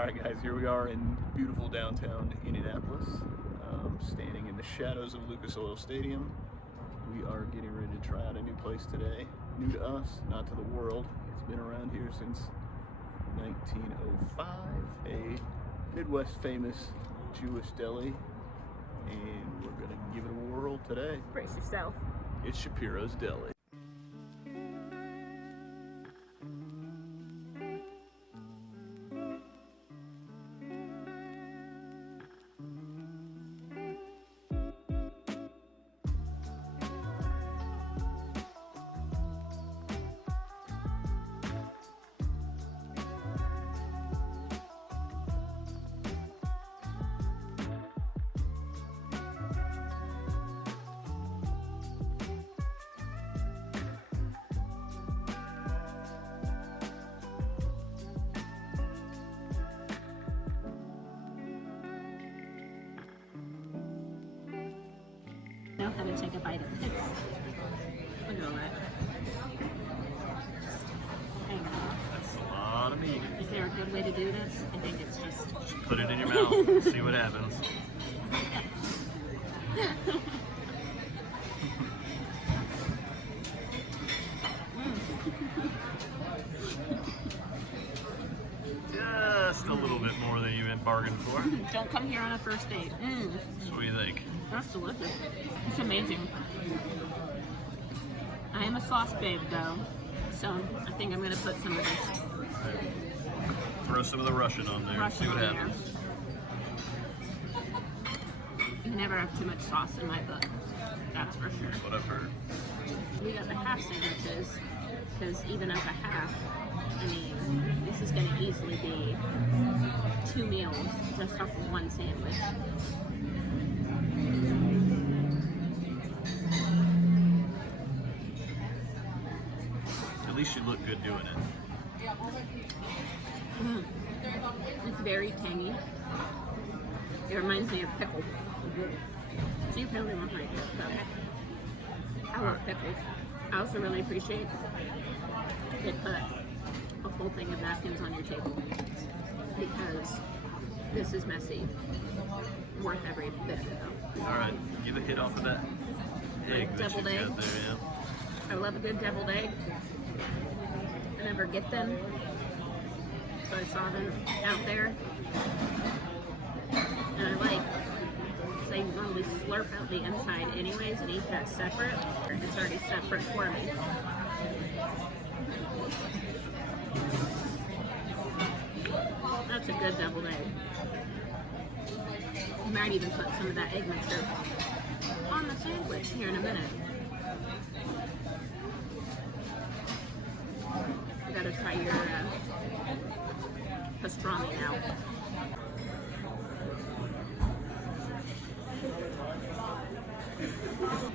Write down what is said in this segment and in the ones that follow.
Alright guys, here we are in beautiful downtown Indianapolis, standing in the shadows of Lucas Oil Stadium. We are getting ready to try out a new place today. New to us, not to the world. It's been around here since 1905, a Midwest famous Jewish deli, and we're gonna give it a whirl today. Brace yourself. It's Shapiro's Deli. Know how to take a bite of this. Look at all that. Hang on. That's a lot of meat. Is there a good way to do this? I think it's just Put it in your mouth, see what happens. Just a little bit more than you had bargained for. Don't come here on a first date. So what do you think? That's delicious. It's amazing. I am a sauce babe though, so I think I'm gonna put some of this Throw some of the Russian on there, Russian see what on happens. there. You never have too much sauce in my book. That's for sure. That's what I've heard. We got the half sandwiches because even as a half, I mean, this is gonna easily be 2 meals just off of one sandwich. At least you look good doing it. It's very tangy. It reminds me of pickle. So you probably won't like it, but I love pickles. I also really appreciate they put a whole thing of napkins on your table because this is messy. Worth every bit of it though. Alright, give a hit off of that egg that Deviled you've egg. got there, yeah. I love a good deviled egg. I never get them, so I saw them out there, and I like, because I normally slurp out the inside anyways and eat that separate. It's already separate for me. That's a good deviled egg. You might even put some of that egg mixture on the sandwich here in a minute. I gotta try your pastrami now.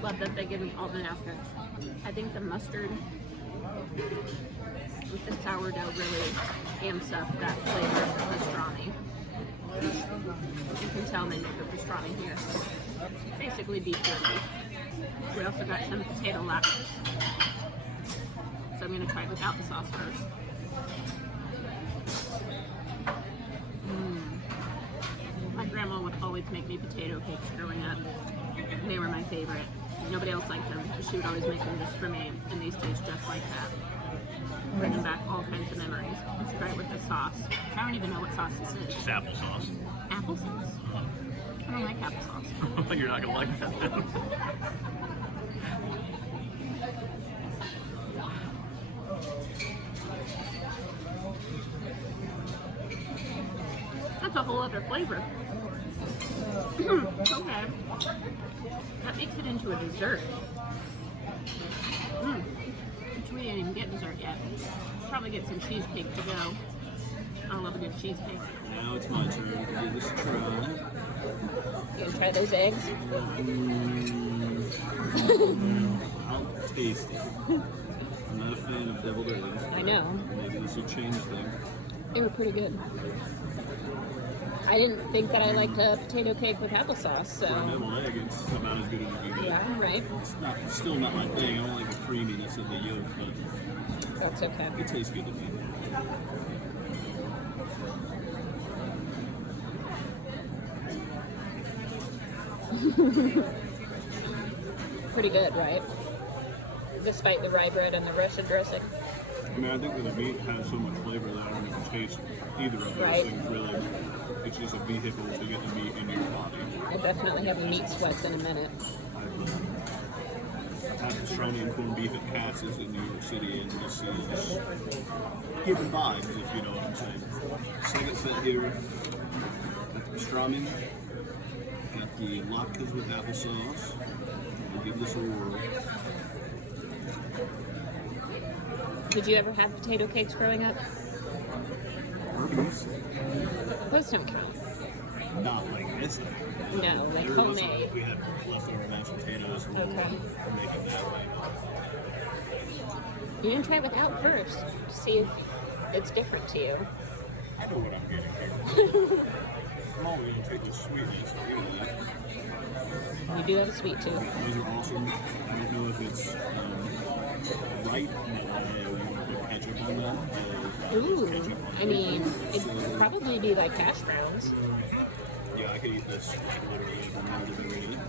Love that they give me all the napkins. I think the mustard with the sourdough really amps up that flavor of the pastrami. You can tell they make the pastrami here. Basically beef jerky. We also got some potato latkes. So I'm gonna try it without the sauce first. My grandma would always make me potato cakes growing up. They were my favorite. Nobody else liked them, but she would always make them just for me, and these taste just like that. Bringing back all kinds of memories. Let's try it with the sauce. I don't even know what sauce this is. It's applesauce. Applesauce? I don't like applesauce. You're not gonna like that then. That's a whole other flavor. Okay. That makes it into a dessert. Which we didn't even get dessert yet. Probably get some cheesecake to go. I love a good cheesecake. Now it's my turn to give this a try. You gonna try those eggs? I'll taste it. I'm not a fan of deviled eggs. I know. Maybe this will change things. They were pretty good. I didn't think that I liked a potato cake with applesauce, so. For a deviled egg, it's about as good as you can get. Yeah, right. It's still not my thing. I don't like the creaminess of the yolk, but That's okay. it tastes good to me. Pretty good, right? Despite the rye bread and the Russian dressing. I mean, I think that the meat has so much flavor that I don't even taste either of those things, really. It's just a vehicle to get the meat into your body. I definitely have a meat sweats in a minute. I've had pastrami and corned beef at Katz's in New York City, and this is giving vibes, if you know what I'm saying. Second set here, got the pastrami, got the latkes with applesauce. We'll give this a whirl. Did you ever have potato cakes growing up? Arby's. Those don't count. Not like this. No, like There was homemade. we had leftover mashed potatoes. We're making that way. You didn't try it without first to see if it's different to you. I know what I'm getting here. I'm always going to take the sweetness. You know that. You do have a sweet tooth. Those are awesome. I don't know if it's right, but I want to put ketchup on them. Ooh, I mean, it'd probably be like hash browns. Yeah, I could eat this like literally from now to the beginning.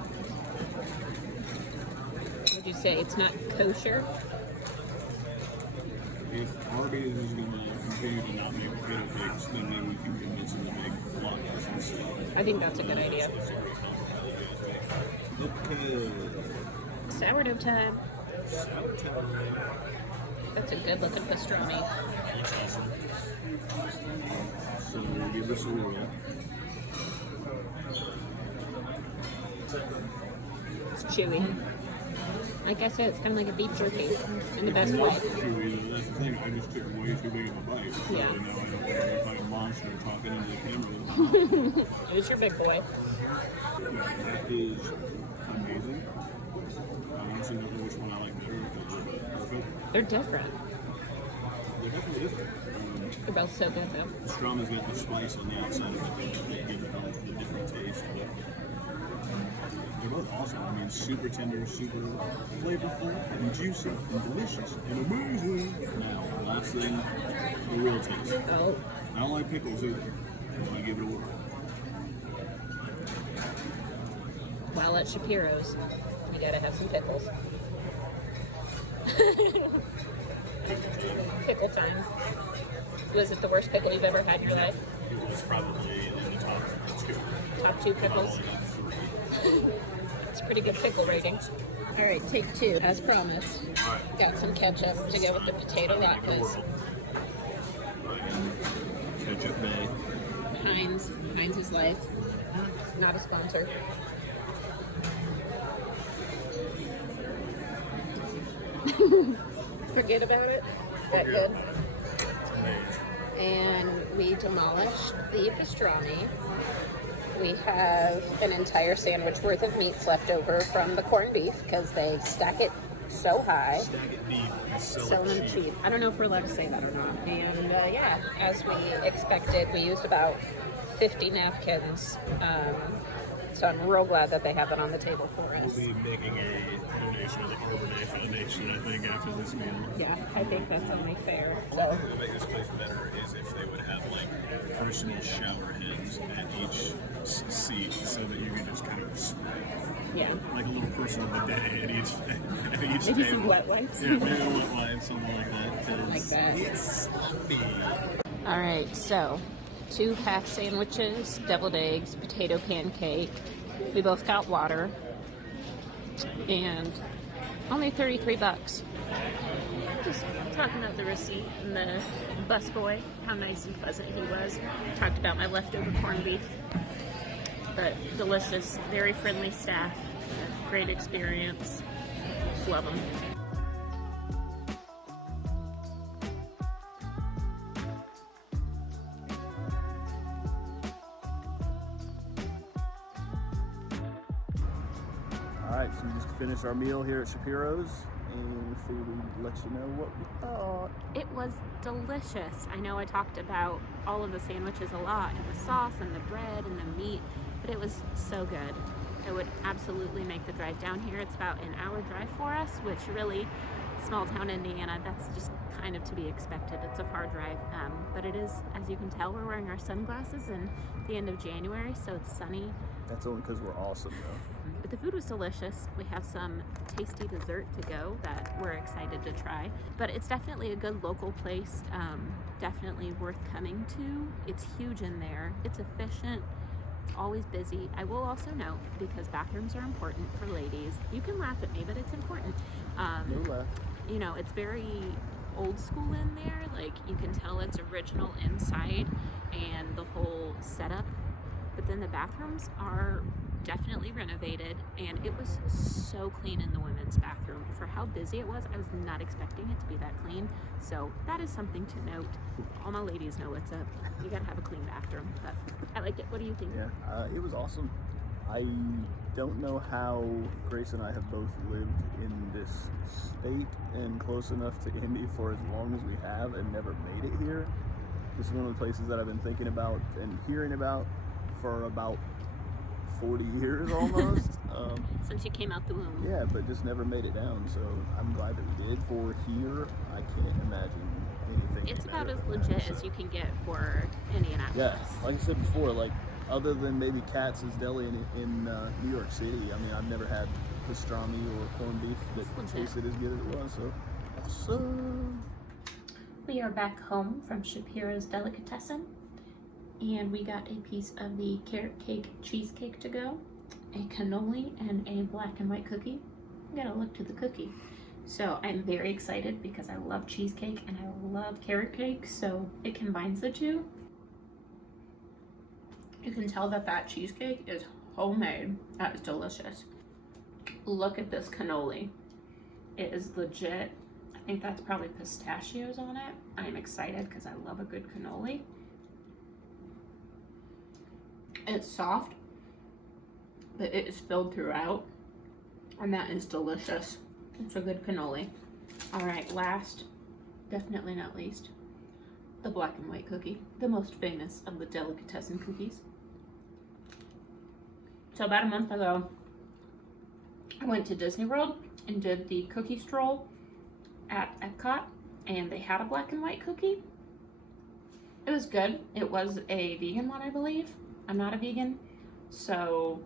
Would you say it's not kosher? If Arby's is going to continue to not make potato cakes, then maybe we can convince them to make latkes instead. I think that's a good idea. Okay. Sourdough time. That's a good looking pastrami. That's awesome. So we'll give this a whirl. It's chewy. Like I said, it's kind of like a beef jerky in the best way. Chewy, that's the thing. I just took way too big of a bite. So Yeah. now I look like a monster talking into the camera. It was your big boy. That is amazing. I honestly don't know which one I like better. Perfect. They're different. They're definitely different. They're both so good though. The strama's got the spice on the outside of it that gives it a different taste. But they're both awesome. I mean, super tender, super flavorful, and juicy, and delicious, and amazing. Now, last thing, the real taste. Oh, I don't like pickles either. I'm gonna give it a whirl. while at Shapiro's, you gotta have some pickles. Pickle time. Was it the worst pickle you've ever had in your life? It was probably in the top two. Top two pickles? It's a pretty good pickle rating. All right, take two, as promised. Alright. Got some ketchup to go with the potato latkes. Ketchup Bay. Heinz is life. Not a sponsor. Forget about it. That good. It's amazing. And we demolished the pastrami. We have an entire sandwich worth of meats left over from the corned beef because they stack it so high. Stack it deep and Sell them cheap. I don't know if we're allowed to say that or not. And yeah, as we expected, we used about 50 napkins. So I'm real glad that they have it on the table for We'll us. be making a donation to the Arbor Day Foundation, I think, after this meal. Yeah, I think that's only fair. One thing that would make this place better is if they would have like personal shower heads at each seat so that you can just kind of Yeah. like a little personal bidet at each Maybe table. some wet wipes. Yeah, maybe a wet wipe, something like that. 'Cause Like that. it's sloppy. All right, so 2 half sandwiches, deviled eggs, potato pancake. We both got water, and only $33. Just talking about the receipt and the busboy, how nice and pleasant he was. Talked about my leftover corned beef, but delicious, very friendly staff, great experience. Love them. Alright, so we just finished our meal here at Shapiro's and figured we'd let you know what we thought. It was delicious. I know I talked about all of the sandwiches a lot, and the sauce and the bread and the meat, but it was so good. I would absolutely make the drive down here. It's about an hour drive for us, which really, small town Indiana, that's just kind of to be expected. It's a far drive, but it is, as you can tell, we're wearing our sunglasses in the end of January, so it's sunny. That's only because we're awesome though. But the food was delicious. We have some tasty dessert to go that we're excited to try. But it's definitely a good local place. Definitely worth coming to. It's huge in there. It's efficient. It's always busy. I will also note, because bathrooms are important for ladies. You can laugh at me, but it's important. No laugh. You know, it's very old school in there. Like, you can tell it's original inside and the whole setup. But then the bathrooms are definitely renovated, and it was so clean in the women's bathroom. For how busy it was, I was not expecting it to be that clean. So that is something to note. All my ladies know what's up. You gotta have a clean bathroom. But I liked it. What do you think? Yeah, it was awesome. I don't know how Grace and I have both lived in this state and close enough to Indy for as long as we have and never made it here. This is one of the places that I've been thinking about and hearing about for about 40 years almost. Since you came out the womb. Yeah, but just never made it down, so I'm glad that we did. For here, I can't imagine anything. It's about better as than legit that, as so. you can get for Indianapolis. Yeah, like I said before, like other than maybe Katz's Deli in New York City, I mean, I've never had pastrami or corned beef that tasted as good as it was, so awesome. We are back home from SHAPIRO'S Delicatessen, and we got a piece of the carrot cake cheesecake to go, a cannoli, and a black and white cookie. We gotta look to the cookie. So I'm very excited because I love cheesecake and I love carrot cake, so it combines the two. You can tell that that cheesecake is homemade. That is delicious. Look at this cannoli. It is legit. I think that's probably pistachios on it. I'm excited because I love a good cannoli. It's soft, but it is filled throughout, and that is delicious. It's a good cannoli. All right, last, definitely not least, the black and white cookie, the most famous of the delicatessen cookies. So about a month ago, I went to Disney World and did the cookie stroll at Epcot, and they had a black and white cookie. It was good. It was a vegan one, I believe. I'm not a vegan, so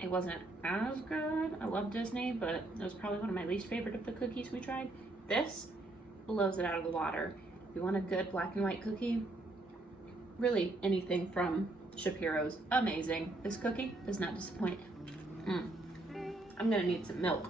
it wasn't as good. I love Disney, but it was probably one of my least favorite of the cookies we tried. This blows it out of the water. If you want a good black and white cookie, really anything from SHAPIRO'S, amazing. This cookie does not disappoint. I'm gonna need some milk.